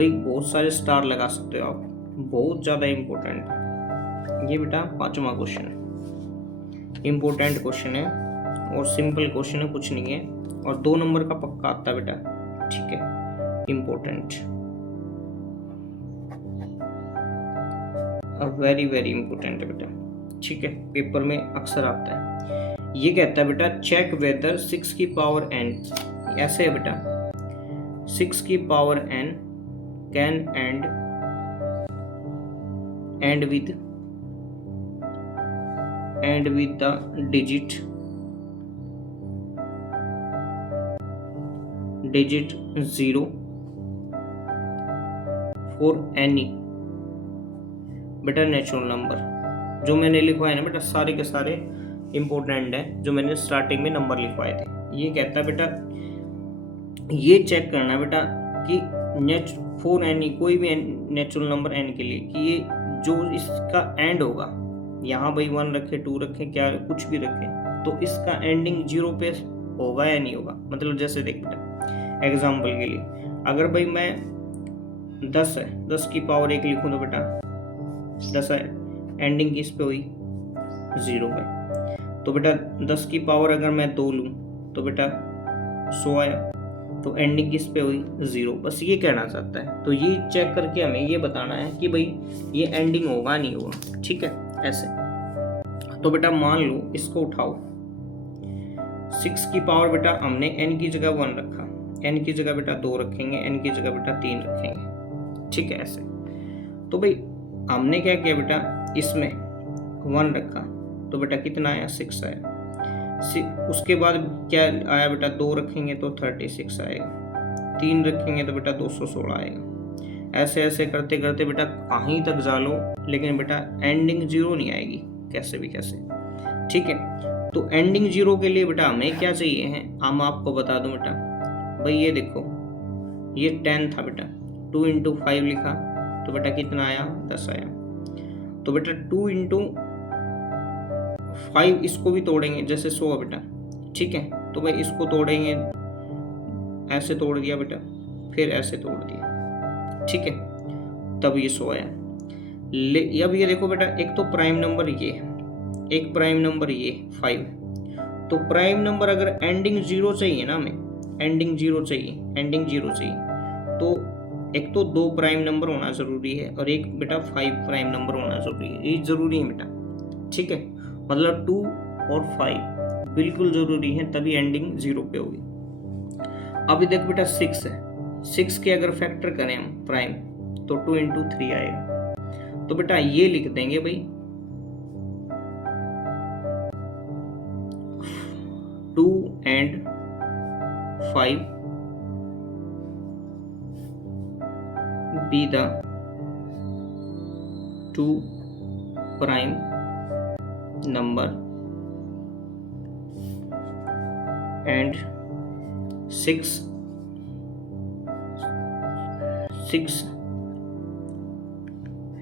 भाई बहुत सारे स्टार लगा सकते हो आप, बहुत ज़्यादा इम्पोर्टेंट है ये बेटा। 5वां क्वेश्चन है, इम्पोर्टेंट क्वेश्चन है और सिंपल क्वेश्चन है, कुछ नहीं है, और 2 नंबर का पक्का आता है बेटा, ठीक है। इम्पोर्टेंट, वेरी वेरी इम्पोर्टेंट है बेटा, ठीक है, पेपर में अक्सर आता है। ये कहता है बेटा चेक वेदर 6 की पावर n, ऐसे है बेटा, 6 की power n can and with the digit 0 for any बेटा नेचुरल नंबर। जो मैंने लिखवाए ना बेटा सारे के सारे इंपॉर्टेंट है, जो मैंने स्टार्टिंग में नंबर लिखवाए थे। ये कहता है बेटा ये चेक करना बेटा कि फॉर एनी, कोई भी नेचुरल नंबर n के लिए, कि ये जो इसका एंड होगा, यहाँ भाई 1 रखे 2 रखे क्या कुछ भी रखे, तो इसका एंडिंग 0 पे होगा या नहीं होगा। मतलब जैसे देख बेटा एग्जाम्पल के लिए, अगर भाई मैं 10 है, 10 की पावर 1 लिखूँ तो बेटा 10 है, एंडिंग किस पे हुई 0 पे। तो बेटा 10 की पावर अगर मैं 2 लूँ तो बेटा 100 आया, तो एंडिंग किस पे हुई 0। बस ये कहना चाहता है। तो ये चेक करके हमें ये बताना है कि भाई ये एंडिंग होगा नहीं होगा, ठीक है ऐसे। तो बेटा मान लो इसको उठाओ, 6 की पावर बेटा हमने n की जगह 1 रखा, n की जगह बेटा 2 रखेंगे, n की जगह बेटा 3 रखेंगे, ठीक है ऐसे। तो भाई हमने क्या किया बेटा, इसमें 1 रखा तो बेटा कितना आया 6 आया। उसके बाद क्या आया बेटा 2 रखेंगे तो 36 आएगा, 3 रखेंगे तो बेटा 216 आएगा। ऐसे ऐसे करते करते बेटा कहीं तक जा लो, लेकिन बेटा एंडिंग 0 नहीं आएगी कैसे भी कैसे, ठीक है। तो एंडिंग 0 के लिए बेटा हमें क्या चाहिए है, हम आपको बता दूं बेटा। भाई ये देखो ये 10 था बेटा, 2 इंटू 5 लिखा तो बेटा कितना आया 10 आया। तो बेटा 2 इंटू 5 इसको भी तोड़ेंगे, जैसे 100 है बेटा, ठीक है। तो भाई इसको तोड़ेंगे, ऐसे तोड़ दिया बेटा, फिर ऐसे तोड़ दिया, ठीक है, तब ये 100 आया। अब ये देखो बेटा, एक तो प्राइम नंबर ये, एक प्राइम नंबर ये 5। तो प्राइम नंबर अगर एंडिंग 0 चाहिए ना हमें, एंडिंग 0 चाहिए, तो एक तो 2 प्राइम नंबर होना जरूरी है और एक बेटा 5 प्राइम नंबर होना जरूरी है, ये जरूरी है बेटा, ठीक है। मतलब 2 और 5 बिल्कुल जरूरी है, तभी एंडिंग 0 पे होगी। अभी देख बेटा 6 है, 6 के अगर फैक्टर करें हम प्राइम तो 2 इंटू 3 आएगा। तो बेटा ये लिख देंगे भाई 2 and 5 be the 2 prime number and 6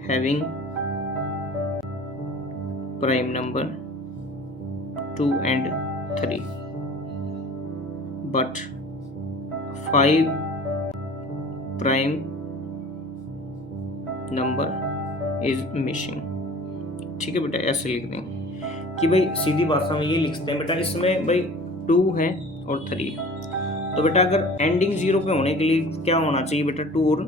having prime number 2 and 3 but 5 prime number is missing, ठीक है बेटा। ऐसे लिख दें कि भाई सीधी भाषा में ये लिखते हैं बेटा, इसमें भाई 2 है और 3। तो बेटा अगर एंडिंग 0 पे होने के लिए क्या होना चाहिए बेटा 2 और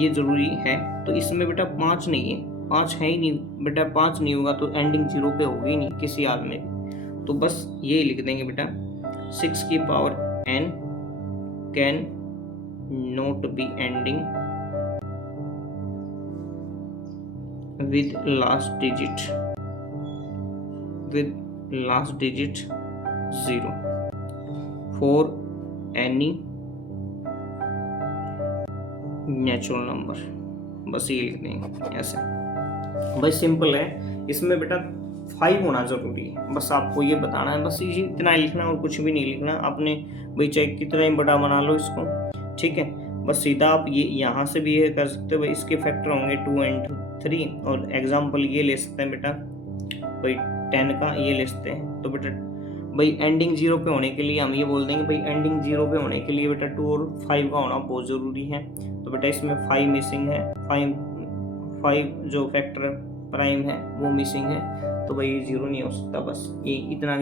ये जरूरी है, तो इसमें बेटा 5 नहीं है, 5 है ही नहीं बेटा, 5 नहीं होगा तो एंडिंग 0 पे होगी नहीं किसी हाल में भी। तो बस ये लिख देंगे बेटा 6 की power n can not be ending with last digit 0 for any natural number. बस ये लिख देंगे ऐसे, भाई सिंपल है। इसमें बेटा 5 होना जरूरी है, बस आपको ये बताना है, बस ये इतना ही लिखना और कुछ भी नहीं लिखना आपने। भाई चाहे कितना ही बड़ा बना लो इसको, ठीक है। बस सीधा आप ये यहाँ से भी ये कर सकते हो, भाई इसके फैक्टर होंगे 2 and 3, और एग्जाम्पल ये ले सकते हैं बेटा भाई 10 का ये ले सकते हैं। तो बेटा भाई एंडिंग 0 पे होने के लिए हम ये बोल देंगे भाई एंडिंग 0 पे होने के लिए बेटा 2 और 5 का होना बहुत ज़रूरी है। तो बेटा इसमें 5 मिसिंग है, 5 जो फैक्टर प्राइम है वो मिसिंग है, तो भाई 0 नहीं हो सकता। बस ये इतना